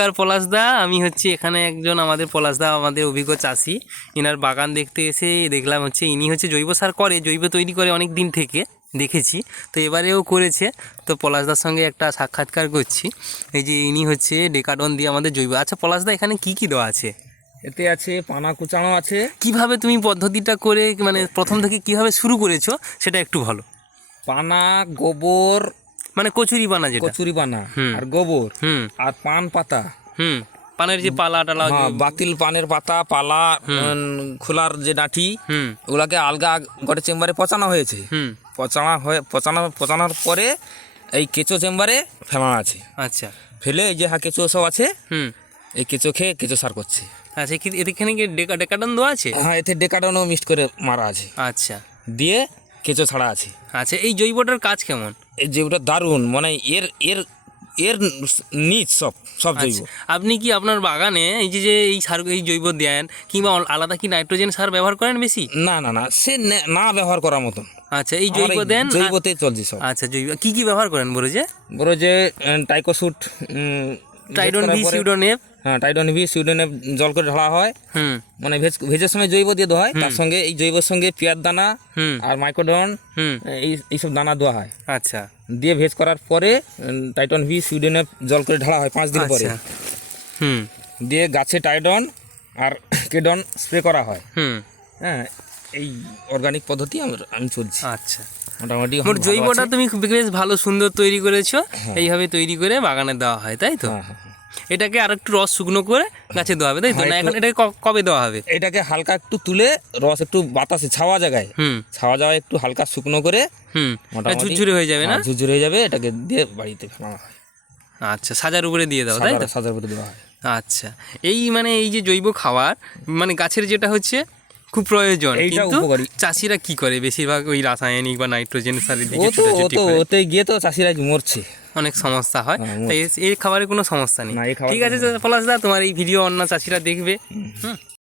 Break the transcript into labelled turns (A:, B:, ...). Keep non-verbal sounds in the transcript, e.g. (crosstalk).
A: নমস্কার পলাশদা। আমি হচ্ছে এখানে একজন আমাদের পলাশদা আমাদের অভিজ্ঞ চাষি। ইনার বাগান দেখতে এসে দেখলাম হচ্ছে ইনি হচ্ছে জৈব সার করে জৈব তৈরি করে অনেক দিন থেকে দেখেছি। তো এবারেও করেছে। তো পলাশদার সঙ্গে একটা সাক্ষাৎকার করছি। এই যে ইনি হচ্ছে ডেকাডন দিয়ে আমাদের জৈব আচ্ছা পলাশদা এখানে কি কি দেওয়া আছে?
B: এতে আছে পানা কুচানো আছে।
A: কীভাবে তুমি পদ্ধতিটা করে মানে প্রথম থেকে কীভাবে শুরু করেছ সেটা একটু ভালো
B: পানা গোবর
A: মানে কচুরি বানা যেটা।
B: কচুরি পানা। আর গোবর আর পান পাতা।
A: হুম। পানের যে পালা টালা
B: হ্যাঁ, বাতিল পানের পাতা পালা খোলার যে ডাঁটি ওগুলাকে আলগা গটে চেম্বারে পচানো হয়েছে।
A: হুম।
B: পচানো হয়ে পচানো পচানোর পরে এই কেঁচো চেম্বারে ফেলানো আছে।
A: আচ্ছা।
B: ফেলে এই যে হ্যাঁ কেঁচো সব আছে
A: হুম।
B: এই কেঁচো খেয়ে কেঁচো সার করছে।
A: আচ্ছা কি এখানে কি ডেকা ডেকাডন দেওয়া আছে?
B: হ্যাঁ এতে ডেকাডনও মিক্সড করে মারা আছে।
A: আচ্ছা।
B: দিয়ে কেঁচো ছাড়া আছে।
A: আচ্ছা এই জৈবটার কাজ কেমন?
B: যে ওটা দারুণ মানে এর এর এর নিচ সব সব জৈব।
A: আচ্ছা, আপনি কি আপনার বাগানে এই যে যে এই সার এই জৈব দেন কিংবা আলাদা কি নাইট্রোজেন সার ব্যবহার করেন বেশি?
B: না না না সে না ব্যবহার করার মতন।
A: আচ্ছা এই জৈব দেন জৈবতেই
B: জৈবতে চলছে সব।
A: আচ্ছা জৈব কি কি ব্যবহার করেন বলে যে
B: বড় যে টাইকোশুট
A: টাইডন বি সিউডোনেপ
B: হ্যাঁ টাইডন ভি সুইডেনে জল করে ঢালা হয়।
A: হুম।
B: মানে ভেজ ভেজের সময় জৈব দিয়ে দেওয়া হয় তার সঙ্গে এই জৈবের সঙ্গে পেঁয়াজ দানা আর মাইক্রোডন
A: হুম।
B: এই এইসব দানা দেওয়া হয়।
A: আচ্ছা।
B: দিয়ে ভেজ করার পরে টাইটন ভি সুইডেনে জল করে ঢালা হয় পাঁচ দিন পরে।
A: আচ্ছা। হুম।
B: দিয়ে গাছে টাইডন আর (coughs) কেডন স্প্রে করা হয়।
A: হুম।
B: হ্যাঁ এই অর্গানিক পদ্ধতি আমার আমি চলছি।
A: আচ্ছা।
B: মোটামুটি
A: জৈবটা তুমি বেশ ভালো সুন্দর তৈরি করেছ। এইভাবে তৈরি করে বাগানে দেওয়া হয় তাই তো?
B: হ্যাঁ, হ্যাঁ, হ্যাঁ।
A: এটাকে আর একটু রস শুকনো করে গাছে দেওয়া হবে তাই তো?
B: হ্যাঁ,
A: না এখন এটাকে কবে দেওয়া হবে?
B: এটাকে হালকা একটু তুলে রস একটু বাতাসে ছাওয়া জায়গায়।
A: হুম।
B: ছাওয়া জায়গায় একটু হালকা শুকনো করে
A: হুম। ঝুরঝুরে হয়ে যাবে না?
B: হ্যাঁ, ঝুরঝুরে হয়ে যাবে এটাকে দিয়ে বাড়িতে ফেলানো হয়।
A: আচ্ছা সাজার উপরে দিয়ে দাও তাই তো?
B: সাজার- করে দেওয়া হয়।
A: আচ্ছা। এই মানে এই যে জৈব খাবার মানে গাছের যেটা হচ্ছে খুব প্রয়োজন কিন্তু চাষিরা কি করে? বেশিরভাগ ওই রাসায়নিক বা নাইট্রোজেন সারের দিকে ছোটাছুটি করে।
B: ওতে গিয়ে তো চাষিরা মরছে।
A: অনেক সমস্যা হয়।
B: হ্যাঁ,
A: তাই এই- খাবারের খাবারে কোনো সমস্যা নেই। ঠিক আছে পলাশদা তোমার এই ভিডিও অন্য চাষিরা দেখবে। হুম।